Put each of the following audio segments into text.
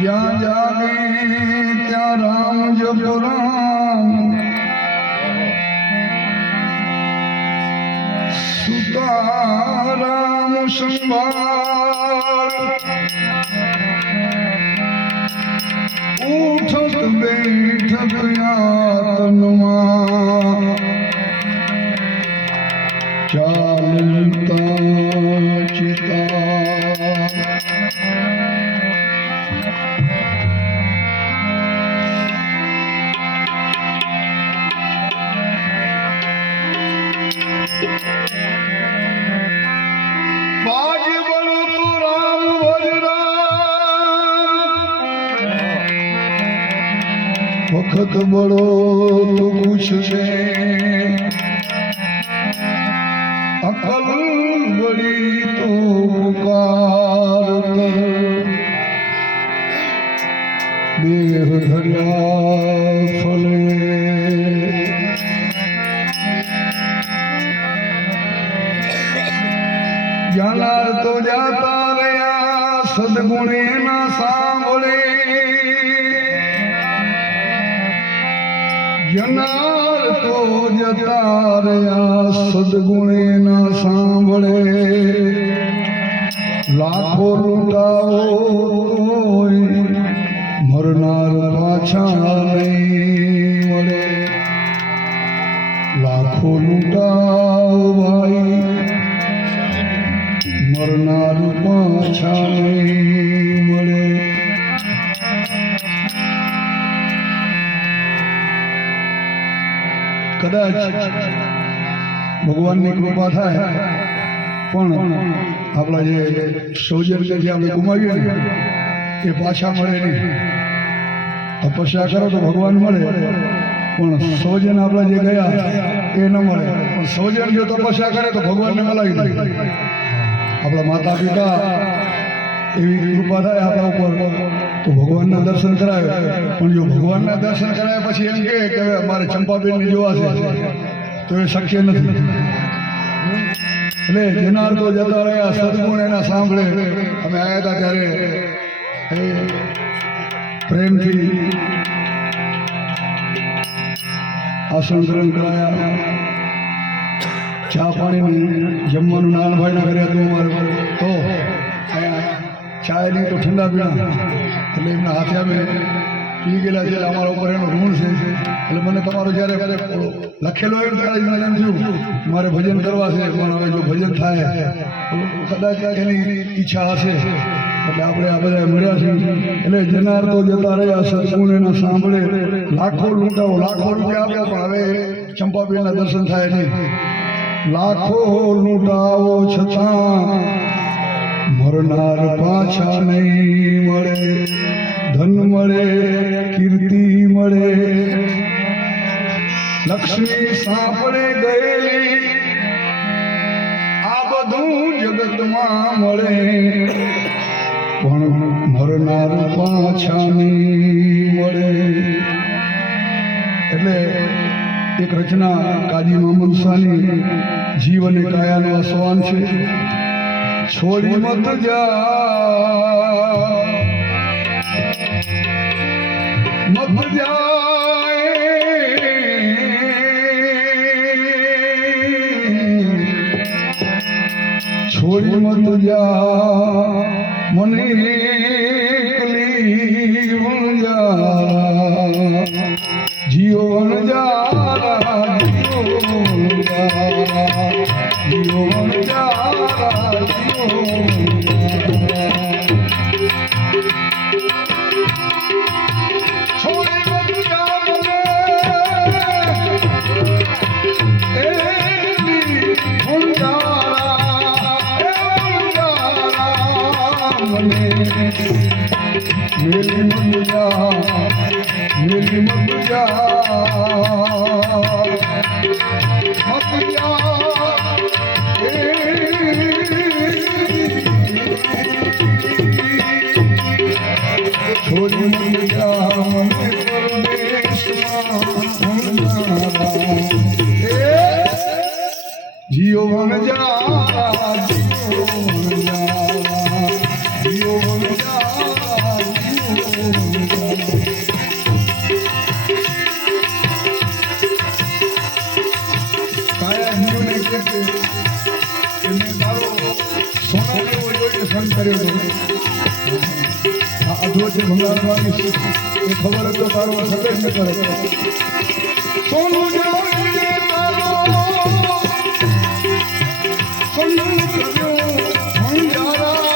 જ્યાં જાગે ત્યાં રામ જપો રામ, સુતા રામ સંભાળ, ઉઠત બેઠત યાતનમાં, ચાલતા ચિતા વખત બળો તો પૂછશે, અકલ બળી તો પુકાર, દેહ ધર્યા ફલે જાનાર તો જાતા રહ્યા, સદગુણે ના સાંભળે, જનાર તો જતા રહ્યા, સદગુણે ના સાંભળે, લાખો લૂંટાવો મરનાર પાછા નહીં મળે, લાખો લૂંટાવો ભાઈ મરનાર પાછા નહીં મળે. કદાચ ભગવાનની કૃપા થાય પણ આપણા જે સૌજન્યથી આપણે ગુમાવીએ ને એ પાછા મળે નહીં. તપસ્યા કરો તો ભગવાન મળે, પણ સૌજન આપણા જે ગયા એ ન મળે. પણ સૌજન જો તપસ્યા કરે તો ભગવાનને મલાવી દે. આપણા માતા પિતા એવી કૃપા થાય આપણા ઉપર તો ભગવાનના દર્શન કરાવે, પણ જો ભગવાનના દર્શન કરાવ્યા પછી એમ કે હવે અમારે ચંપાબેનને જોવા છે તો એ શક્ય નથી. એટલે જનાર તો જતા રહ્યા, સદગુણ એના સાંભળે. અમે આવ્યા હતા ત્યારે એ પ્રેમથી આસન ગ્રહણ કરાયા, ચા પાણીને જમવાનું નાનભાઈના ઘરે હતું અમારે, તો ચાય નહીં તો ઠંડા પીણા, એટલે એમના હાથે અમે પી ગયેલા છે. અમારા ઉપર એનો ઋણ છે. એટલે મને તમારો જ્યારે લખેલો હોય ત્યારે મને એમ થયું મારે ભજન કરવા છે, પણ હવે જો ભજન થાય કદાચ એની ઈચ્છા હશે એટલે આપણે આ બધા મળ્યા છે. એટલે જનાર તો જતા રહ્યા, સદગુણ એના સાંભળે, લાખો લૂંટાવો લાખો રૂપિયા આપ્યા પણ હવે ચંપાબેનના દર્શન થાય નહીં. લાખો લૂંટાવો છતાં મરનાર પાછા નહીં મળે, ધન મળે કીર્તિ મળે, લક્ષ્મી સાંપડે ગયેલી આ બધું જગતમાં મળે, પણ મરનાર પાછા નહીં મળે. એટલે એક રચના કાજી મોહમ્મદ શાહની જીવ અને કાયાનો આસ્વાન છે. છોડી મત જા મત જાય, છોડી મત જા મને એકલી વણજારા, જીઓ વણજારા, જીઓ વણજારા, मेरी मनुजा मेरी मनुजा मतिया छोरी मनुजा मन जियो बन जा जियो बन जा કાયા હિરોને કહે કે મેં તારો સોના જેવો જોઈને સંગ કર્યો હતો આ અધો જે ભંગારવાની એ ખબર હતો તારો સગજ ન કરે સોનું જોઈને તારો સોનું કર્યો ભંગારા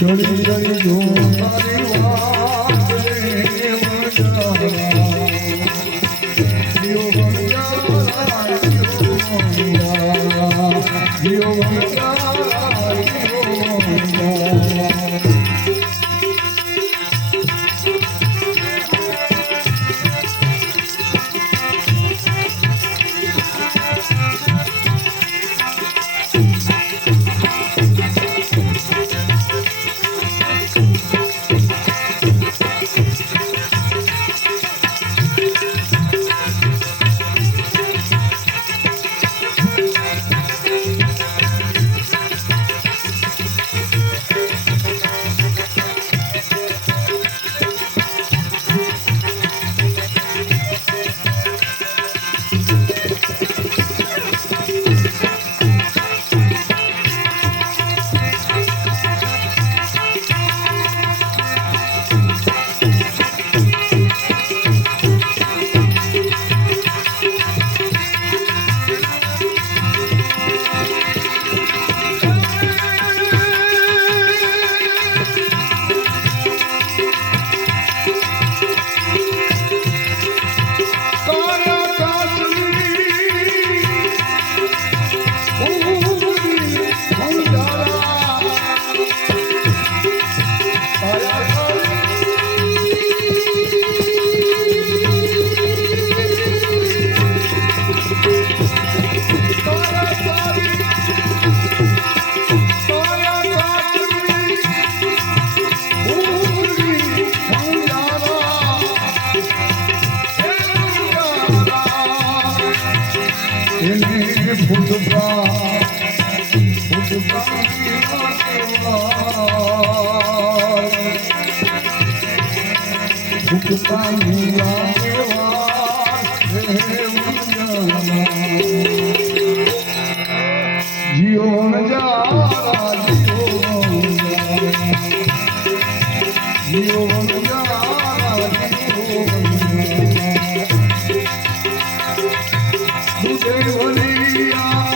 चढ़ी चढ़ी जो જીવન જારા જીવન જારા દેવલિયા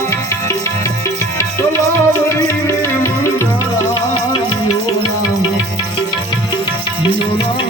તલાવરી રે મુંડા જીવના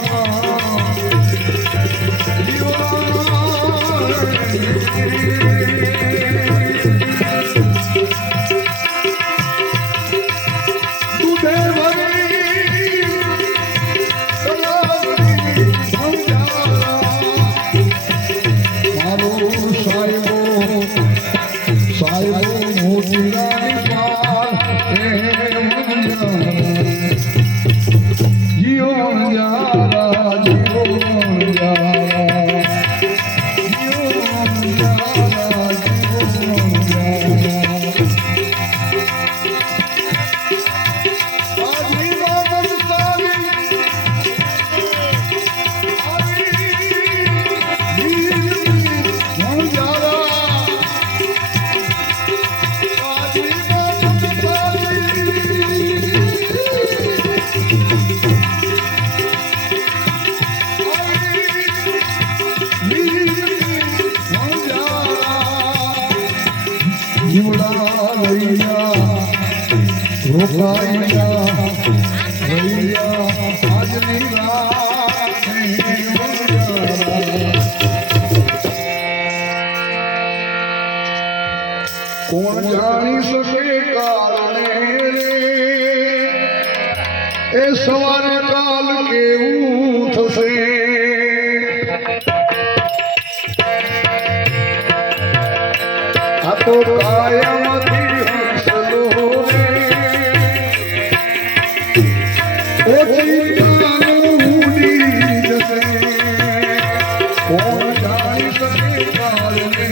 કોણ જાણી શકે કારણે એ સવારે કાલ કેવું થશે આ તો કાયમથી હંસલો રે ઓછી કાનું ઉડી જશે કોણ જાણી શકે કારણે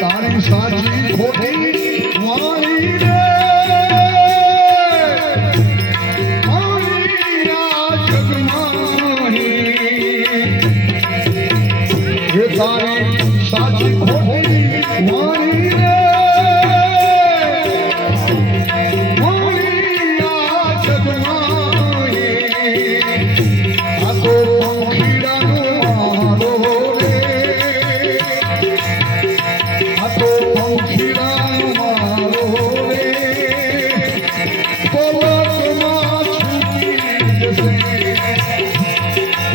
તારી સાચી ખોટી વાણી રે મારી આ જગમાની એ તારી સાચી ખોટી વાણી રે મારી આ જગમાની આ તો પંખીડાનો મારો રે આ તો પંખીડાનો મારો રે પલકમાં છૂટી જશે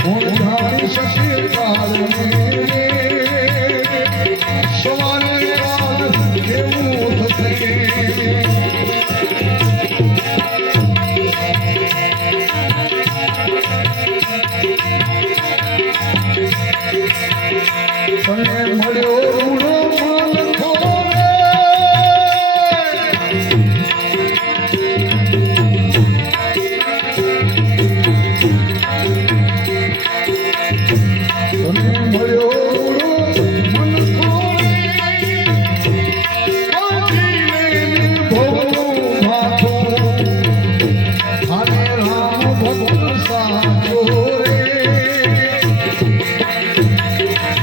હું જાણી શકે કારણે સવારે યાદ કેવું થશે તને મળ્યો રૂડો માલખો રે તને મળ્યો રૂડો માલખો રે આજીને ભોગવું માથું હારે રામ ભગવાન સાચો રે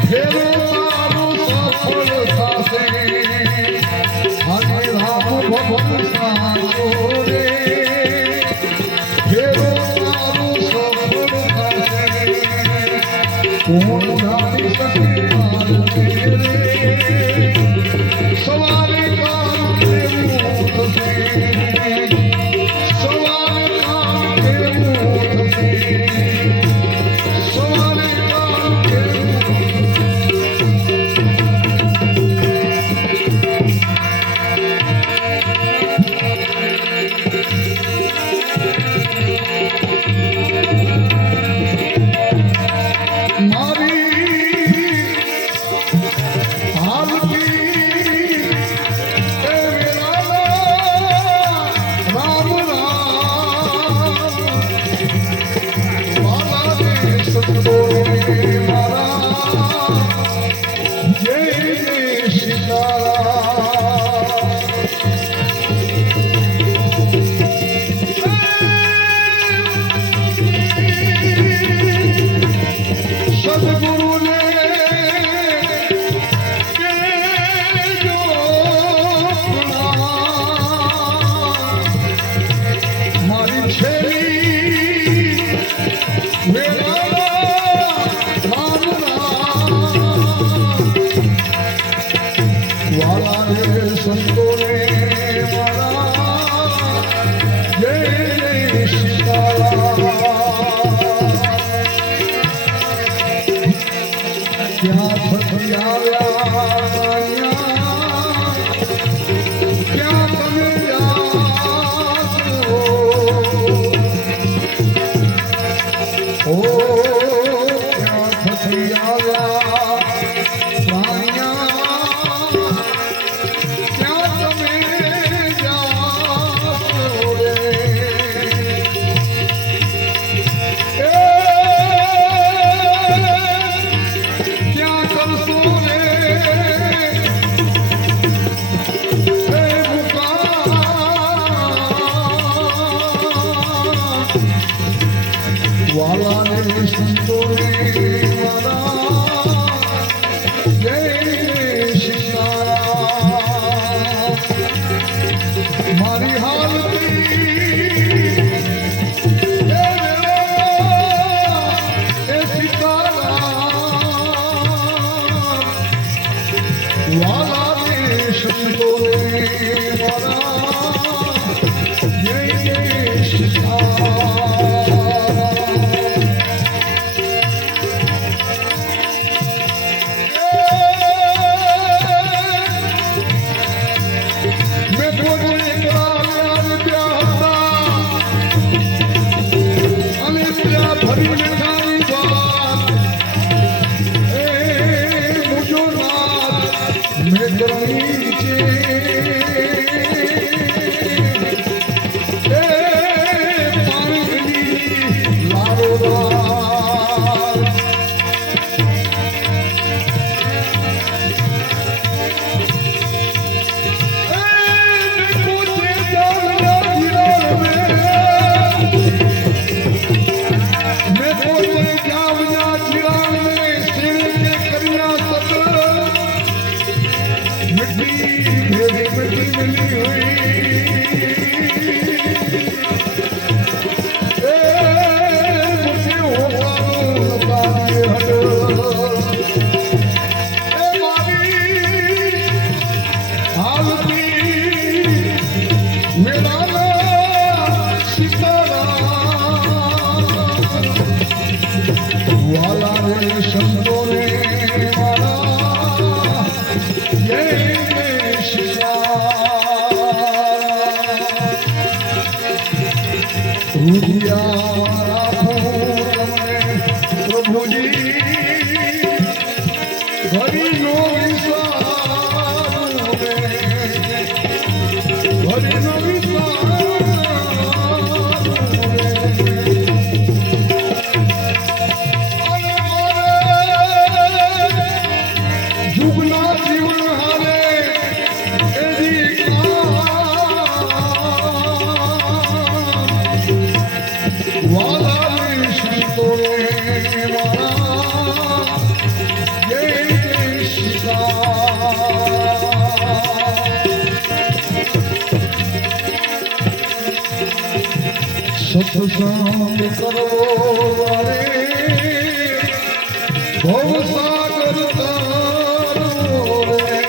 ફેરો તારો સફળ થશે હારે રામ ભગવાન સાચો રે ફેરો તારો સફળ થશે કોણ જાણી શકે મારું રે સવારે કામ કેવું થશે સવારે કામ કેવું થશે સવારે કામ કેવું મારી હાલતી એ વેળા રામ રામ મારા રે સતોરે મારા જય જય સીતારામ સદગુરુને કેજો પ્રણામ મારી છેલ્લી વેળા રામ રામ વાલા રે સંતોને મારા જય જય સીતારામ ક્યાં થકી આવ્યા ક્યાં તમે જાશો ઓ ક્યાં થકી આવ્યા ક્યાં તમે જાશો રે ક્યાં કરશો રે હે પુકાર વાલા ને સંતો રે મારા જય સીતારામ મારી હાલતી એ વેળા એ સીતારામ વાલા ને સંતો રે મારા જય જય સીતારામ મેં તો એકલા પ્યાર પ્રભુજી હરિનો વિશ્વાસ હરિનો જુગના જીવન હારે વાલા સંતોએ મારા જય સત્સંગ કરો રે ભવસાગર તરો રે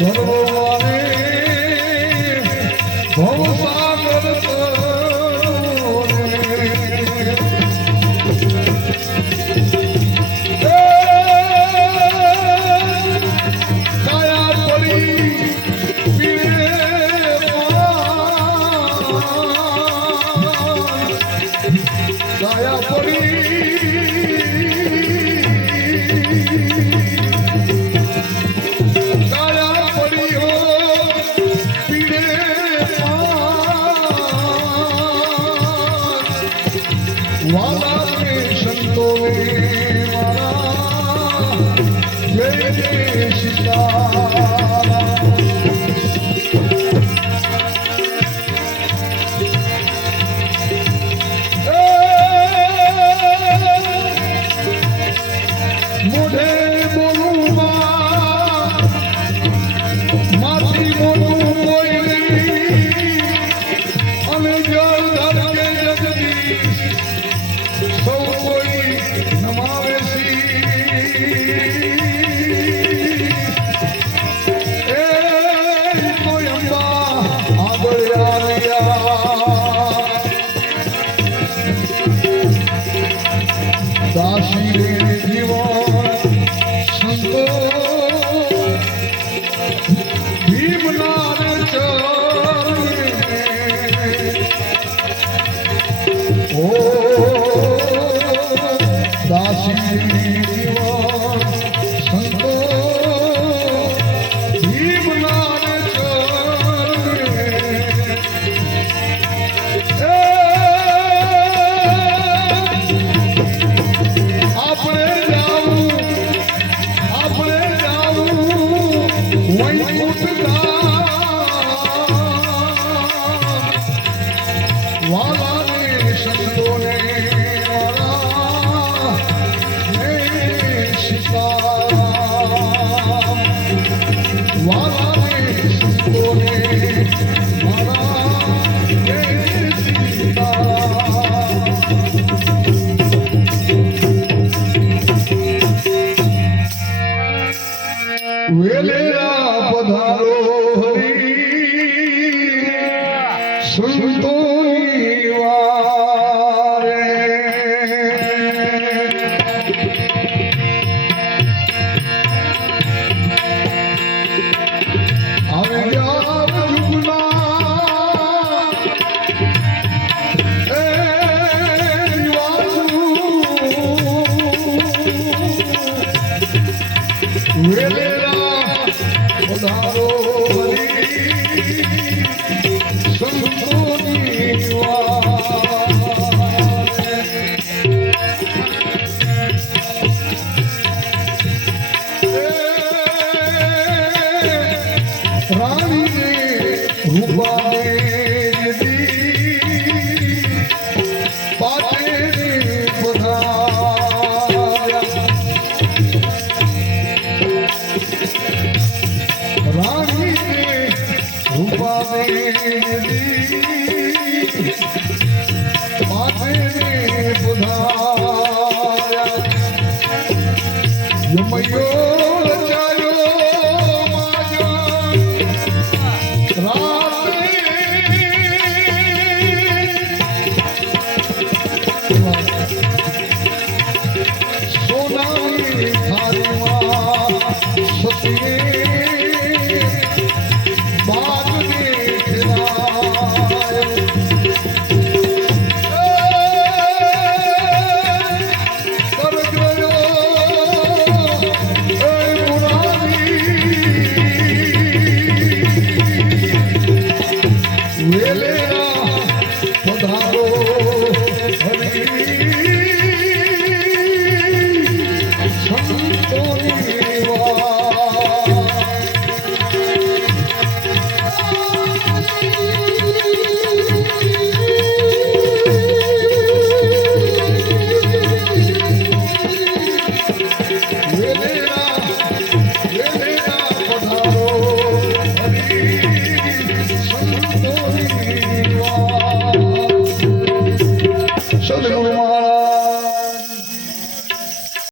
કરો રે ભવસાગર તરો દયા પડી હો પીડે વાલા મે સંતોએ મારા જય જય સીતારામ મોઢે બોલું માથી મોટું કોઈ નહીં અને જળ ધરકે જગદીશ સૌ કોઈ નમાવે એ કોઈ અંબા આગળ આવ્યા દાસી રે જીવન સંતો ભીમનાર ચરણે ઓ દાસી જીવન સંતો ભીમનાર ચરણે આપણે જાવું વૈકુંઠ વાલાને સંતોને મારા જય સીતારામ વાલાને સંતોને મારા જય સીતારામ વેલેરા પધારો હરી સંતોની વારે આવ્યા જુગના એ વેલેરા પધારો હરી સંતોની વારે રાણીને રૂપાને પાટે પધાર્યા રાણીને રૂપાને પાટે પધાર્યા યમયો રચાયો માજા સોનાની થાળીમાં સતીએ રે